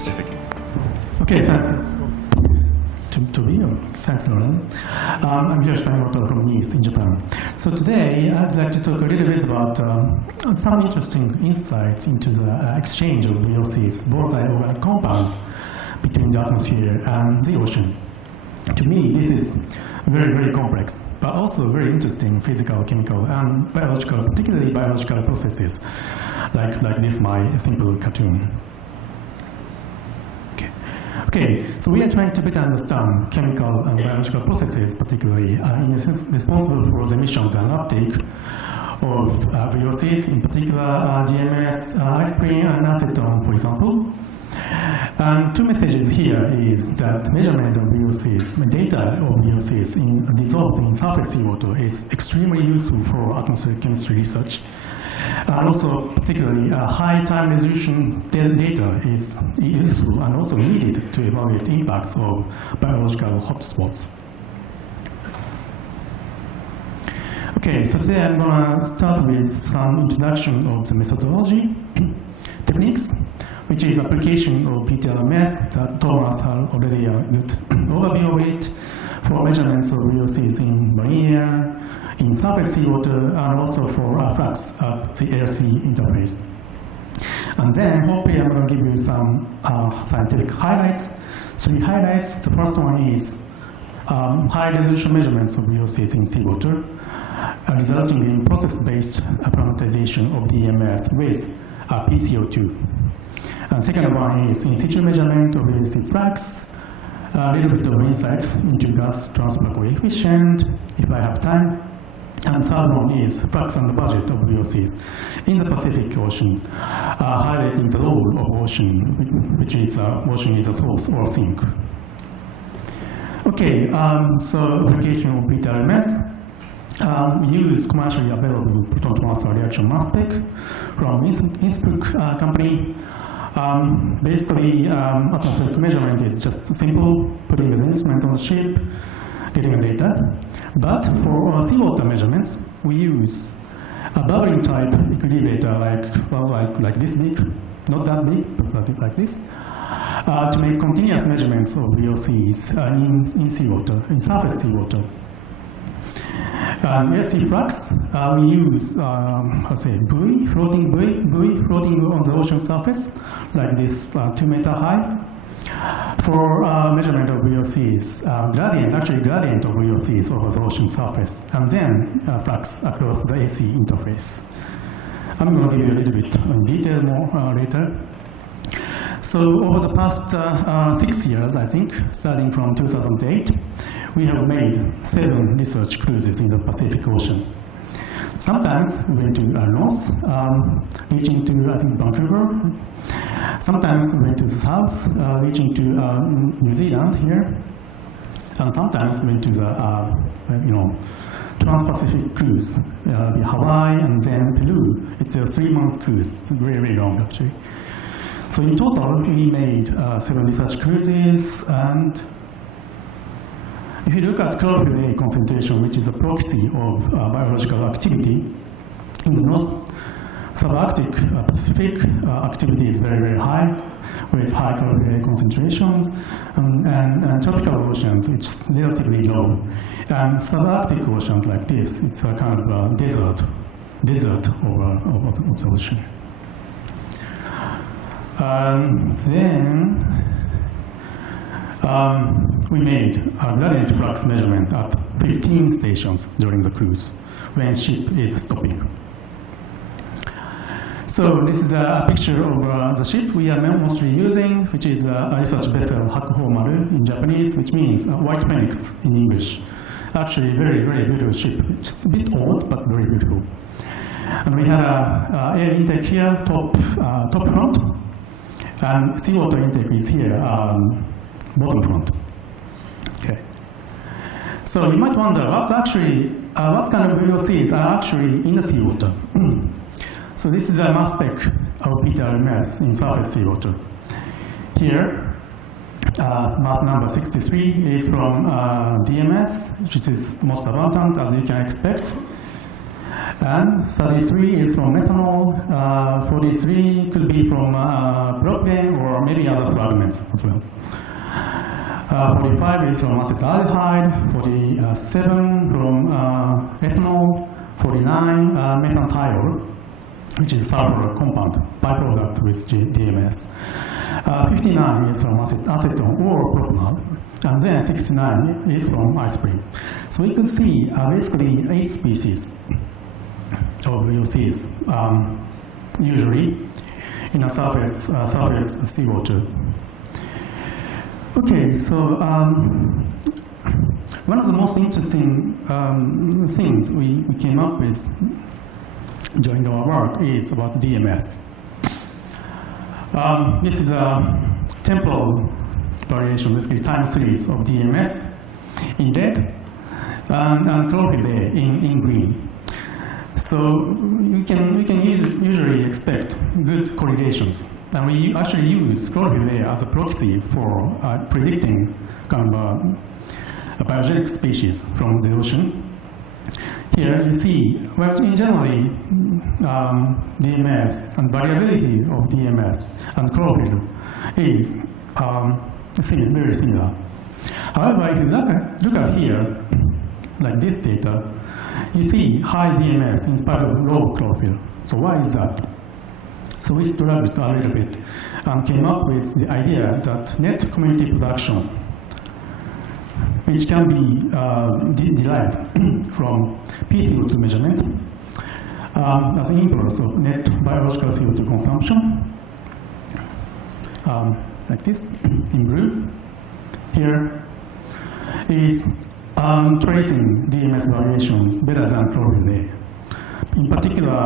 Pacific. Okay, thanks. To me, thanks, Lauren. I'm Hiroshi Tanimoto from NIST in Japan. So today, I'd like to talk a little bit about some interesting insights into the exchange of VOCs, volatile organic compounds, between the atmosphere and the ocean. To me, this is very, very complex, but also very interesting physical, chemical, and biological, particularly biological processes, like this, my simple cartoon. Okay, so we are trying to better understand chemical and biological processes, particularly responsible for the emissions and uptake of VOCs, in particular DMS, isoprene, and acetone, for example. And two messages here is that measurement of VOCs, data of VOCs dissolved in surface seawater is extremely useful for atmospheric chemistry research. And also, particularly, high time resolution data is useful and also needed to evaluate impacts of biological hotspots. Okay, so today I'm going to start with some introduction of the methodology, techniques, which is application of PTRMS that Thomas has already a good overview of it for measurements of VOCs in marine air, in surface seawater, and also for flux at the LC interface. And then hopefully I'm going to give you some scientific highlights. 3 highlights. The first one is high resolution measurements of VOCs in seawater, resulting in process-based parameterization of DMS with PCO2. And second one is in situ measurement of VOC flux, a little bit of insights into gas transfer coefficient, if I have time. And third one is flux and budget of VOCs in the Pacific Ocean, highlighting the role of ocean, which is ocean is a source or sink. Okay, so application of PTRMS. We use commercially available proton transfer reaction mass spec from Innsbruck company. Basically, atmospheric measurement is just simple, putting the instrument on the ship, getting the data. But for seawater measurements, we use a bubbling type equilibrator like this big, not that big, but like this, to make continuous measurements of VOCs in seawater, in surface seawater. LC flux, we use, buoy, floating on the ocean surface, like this 2-meter high, for measurement of VOCs, gradient of VOCs over the ocean surface, and then flux across the AC interface. I'm going to give you a little bit in detail more later. So over the past 6 years, I think, starting from 2008, we have made 7 research cruises in the Pacific Ocean. Sometimes we went to north, reaching to, I think, Vancouver. Sometimes we went to the south, reaching to New Zealand here. And sometimes we went to the, Trans-Pacific cruise, Hawaii and then Peru. It's a 3-month cruise. It's very, very long, actually. So in total, we made 7 research cruises, and if you look at chlorophyll A concentration, which is a proxy of biological activity, in the North subarctic Pacific, activity is very, very high, with high chlorophyll A concentrations, and tropical oceans, which is relatively low. And subarctic oceans like this, it's a kind of desert of the ocean. Then we made a gradient flux measurement at 15 stations during the cruise when ship is stopping. So this is a picture of the ship we are mostly using, which is a research vessel Hakuhomaru in Japanese, which means white phoenix in English. Actually, very, very beautiful ship. It's a bit old, but very beautiful. And we had air intake here, top front. And seawater intake is here, bottom front. Okay. So you might wonder, what kind of VOCs are actually in the seawater? So this is a mass spec of PTRMS in surface seawater. Here, mass number 63 is from DMS, which is most abundant, as you can expect. And 33 is from methanol, 43 could be from propane or maybe other fragments as well. 45 is from acetaldehyde, 47 from ethanol, 49 methanethiol, which is sulfur compound, byproduct with DMS. 59 is from acetone or propanol, and then 69 is from isoprene. So we could see basically 8 species of VOCs, usually in a surface CO2. Okay, so one of the most interesting things we came up with during our work is about DMS. This is a temporal variation, basically time series of DMS in red and chlorophyll A in green. So we can usually expect good correlations, and we actually use chlorophyll A as a proxy for predicting kind of a biogenic species from the ocean. Here you see, well, in generally, DMS and variability of DMS and chlorophyll is very similar. However, if you look at here, like this data, you see high DMS in spite of low chlorophyll. So why is that? So we struggled a little bit and came up with the idea that net community production, which can be derived from PCO2 measurement as an impulse of net biological CO2 consumption, like this in blue. Here is tracing DMS variations better than chlorophyll A. In particular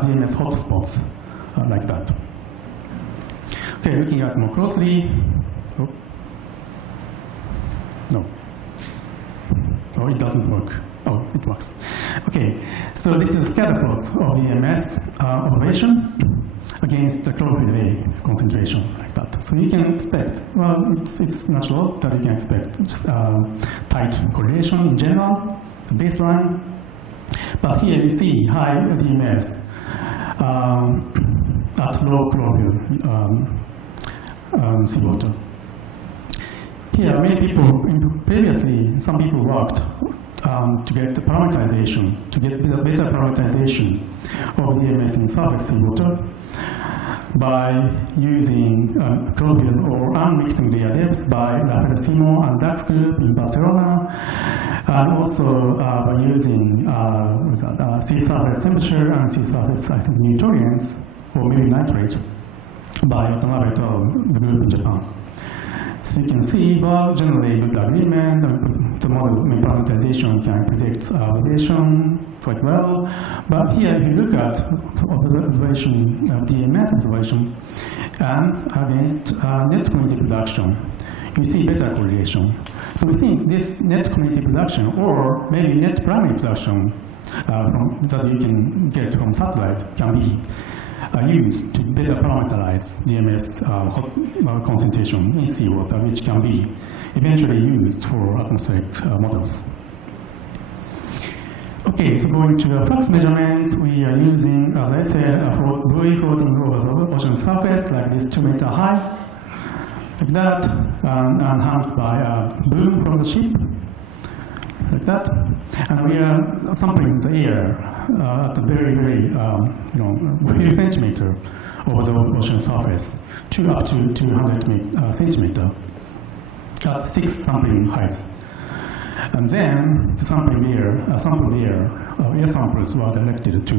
DMS hotspots like that. Okay, looking at more closely. Oh. No. Oh, it doesn't work. Oh, it works. Okay, so this is scatter plots of DMS observation against the chlorophyll A concentration like that. So you can expect, well, it's natural that you can expect tight correlation in general, baseline. But here you see high DMS at low chlorophyll CO2. Here, many people, previously, some people worked to get the parameterization, to get better parameterization of DMS in surface seawater by using chlorophyll or unmixing layer depths by Rafael Simon and Dax group in Barcelona, and also by using sea surface temperature and sea surface, I think, nutrients, or maybe nitrate, by Watanabe et al., the group in Japan. So you can see, well, generally good agreement, the model parameterization can predict variation quite well. But here, if you look at observation, DMS observation, and against net community production, you see better correlation. So we think this net community production, or maybe net primary production that you can get from satellite, can be used to better parameterize DMS concentration in seawater, which can be eventually used for atmospheric models. Okay, so going to the flux measurements, we are using, as I said, a buoy floating over the ocean surface, like this 2 meter high, like that, and handled by a boom from the ship, like that. And we are sampling the air at a very, few centimeter over the ocean surface, up to 200 centimeter at 6 sampling heights. And then the sampled air samples were directed to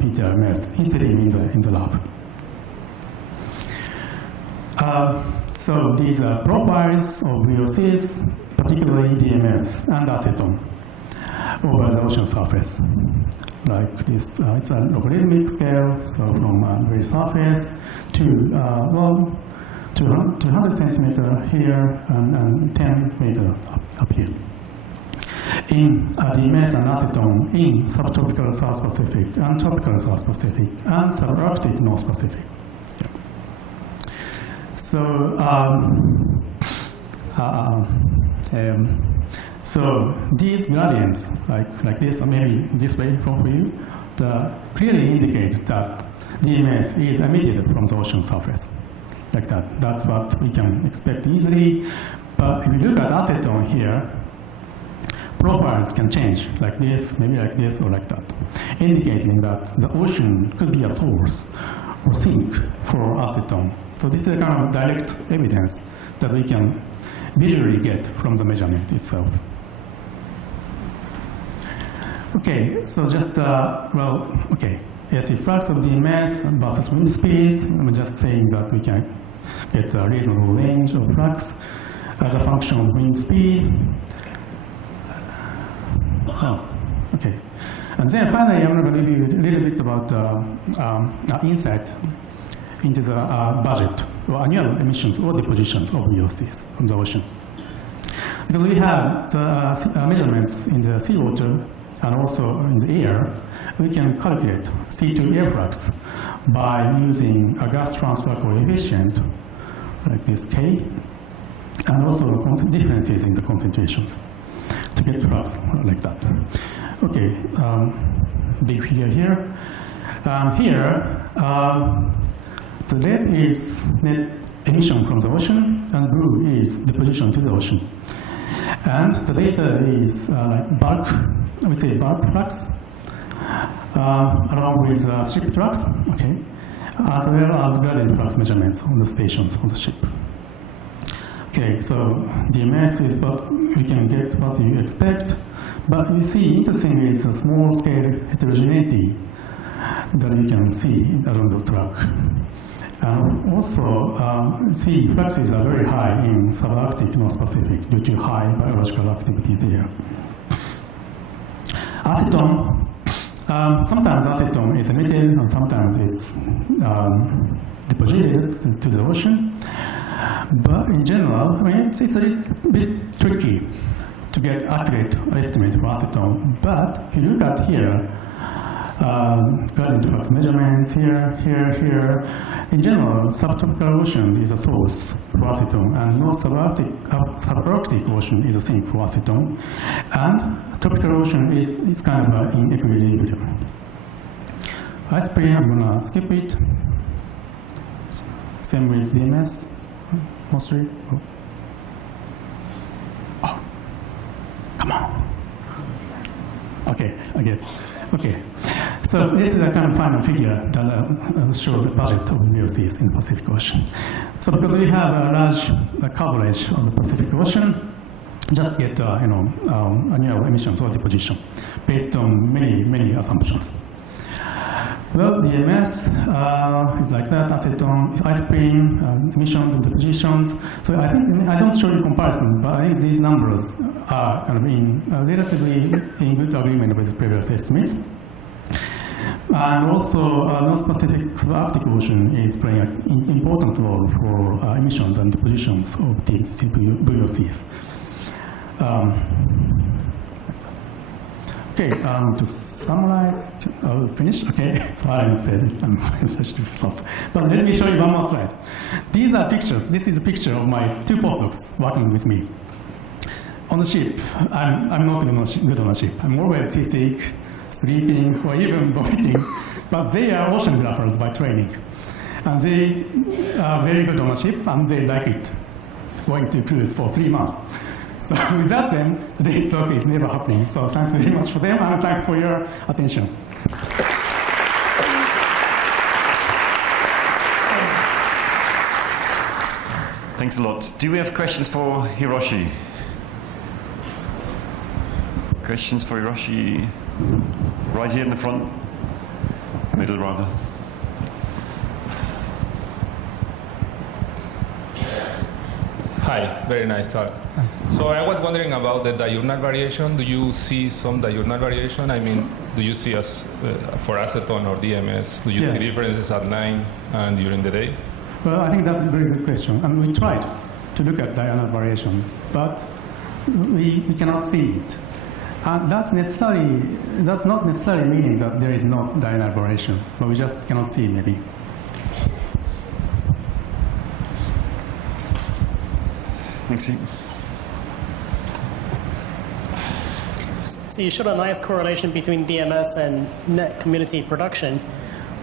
PTRMS instead in the lab. So these are profiles of VOCs, particularly DMS and acetone, over the ocean surface. Like this, it's a logarithmic scale, so from very surface to 200 centimeter here and 10 meter up here. In DMS and acetone in subtropical South Pacific and tropical South Pacific and subarctic North Pacific. So, so these gradients, like like this, or maybe this way for you, clearly indicate that DMS is emitted from the ocean surface, like that. That's what we can expect easily. But if you look at acetone here, profiles can change like this, maybe like this, or like that, indicating that the ocean could be a source or sink for acetone. So this is a kind of direct evidence that we can visually get from the measurement itself. Okay, so just, AC flux of DMS versus wind speed. I'm just saying that we can get a reasonable range of flux as a function of wind speed. Okay. And then finally, I'm going to give you a little bit about insight into the budget or annual emissions or depositions of VOCs from the ocean. Because we have the measurements in the seawater and also in the air, we can calculate C2 air flux by using a gas transfer coefficient, like this K, and also differences in the concentrations to get flux like that. Okay, big figure here. Here, the red is net emission from the ocean, and blue is deposition to the ocean. And the data is bulk, we say bulk flux, along with ship flux, okay, as well as gradient flux measurements on the stations on the ship. Okay, so DMS is what we can get what you expect, but you see, interesting is a small scale heterogeneity that you can see along the track. And also, see, fluxes are very high in subarctic North Pacific due to high biological activity there. Acetone, sometimes acetone is emitted, and sometimes it's deposited to the ocean. But in general, I mean, it's a bit tricky to get accurate estimate for acetone. But if you look at here, gradient flux measurements here, here. In general, subtropical ocean is a source for acetone, and North subarctic ocean is a sink for acetone, and tropical ocean is kind of in equilibrium. Iceberg, I'm gonna skip it. Same with DMS, mostly. Oh, come on. Okay, I get it. Okay, so this is a kind of final figure that shows the budget of VOCs in the Pacific Ocean. So because we have a large coverage of the Pacific Ocean, just get annual emissions or deposition based on many assumptions. Well, DMS is like that, acetone, iceberg, emissions and depositions. So I think, I don't show you comparison, but I think these numbers are kind of relatively in good agreement with previous estimates. And also, North Pacific subarctic ocean is playing an important role for emissions and depositions of these VOCs. Okay, to summarize, I'll finish. Okay, so I said I'm finished with myself. But let me show you one more slide. These are pictures. This is a picture of my two postdocs working with me. On the ship, I'm not good on the ship. I'm always seasick, sleeping, or even vomiting. But they are oceanographers by training. And they are very good on the ship, and they like it, going to cruise for 3 months. So without them, today's talk is never happening. So thanks very much for them, and thanks for your attention. Thanks a lot. Do we have questions for Hiroshi? Questions for Hiroshi? Right here in the front. Middle, rather. Hi, very nice talk. So I was wondering about the diurnal variation. Do you see some diurnal variation? I mean, do you see for acetone or DMS, do you see differences at night and during the day? Well, I think that's a very good question. And we tried to look at diurnal variation, but we cannot see it. And that's not necessarily meaning that there is no diurnal variation, but we just cannot see it maybe. Thanks. So you showed a nice correlation between DMS and net community production,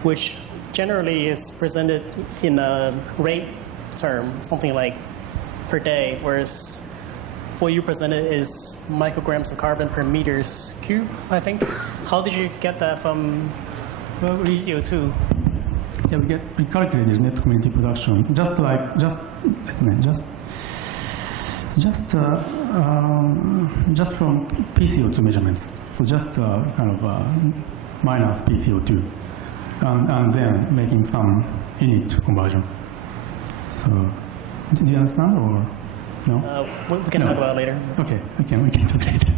which generally is presented in a rate term, something like per day, whereas what you presented is micrograms of carbon per meters cube, I think. How did you get that from VCO2? Yeah, we calculated net community production just from PCO2 measurements. So just kind of minus PCO2, and then making some init conversion. So, do you understand or no? We can talk about it later. Okay, we can talk later.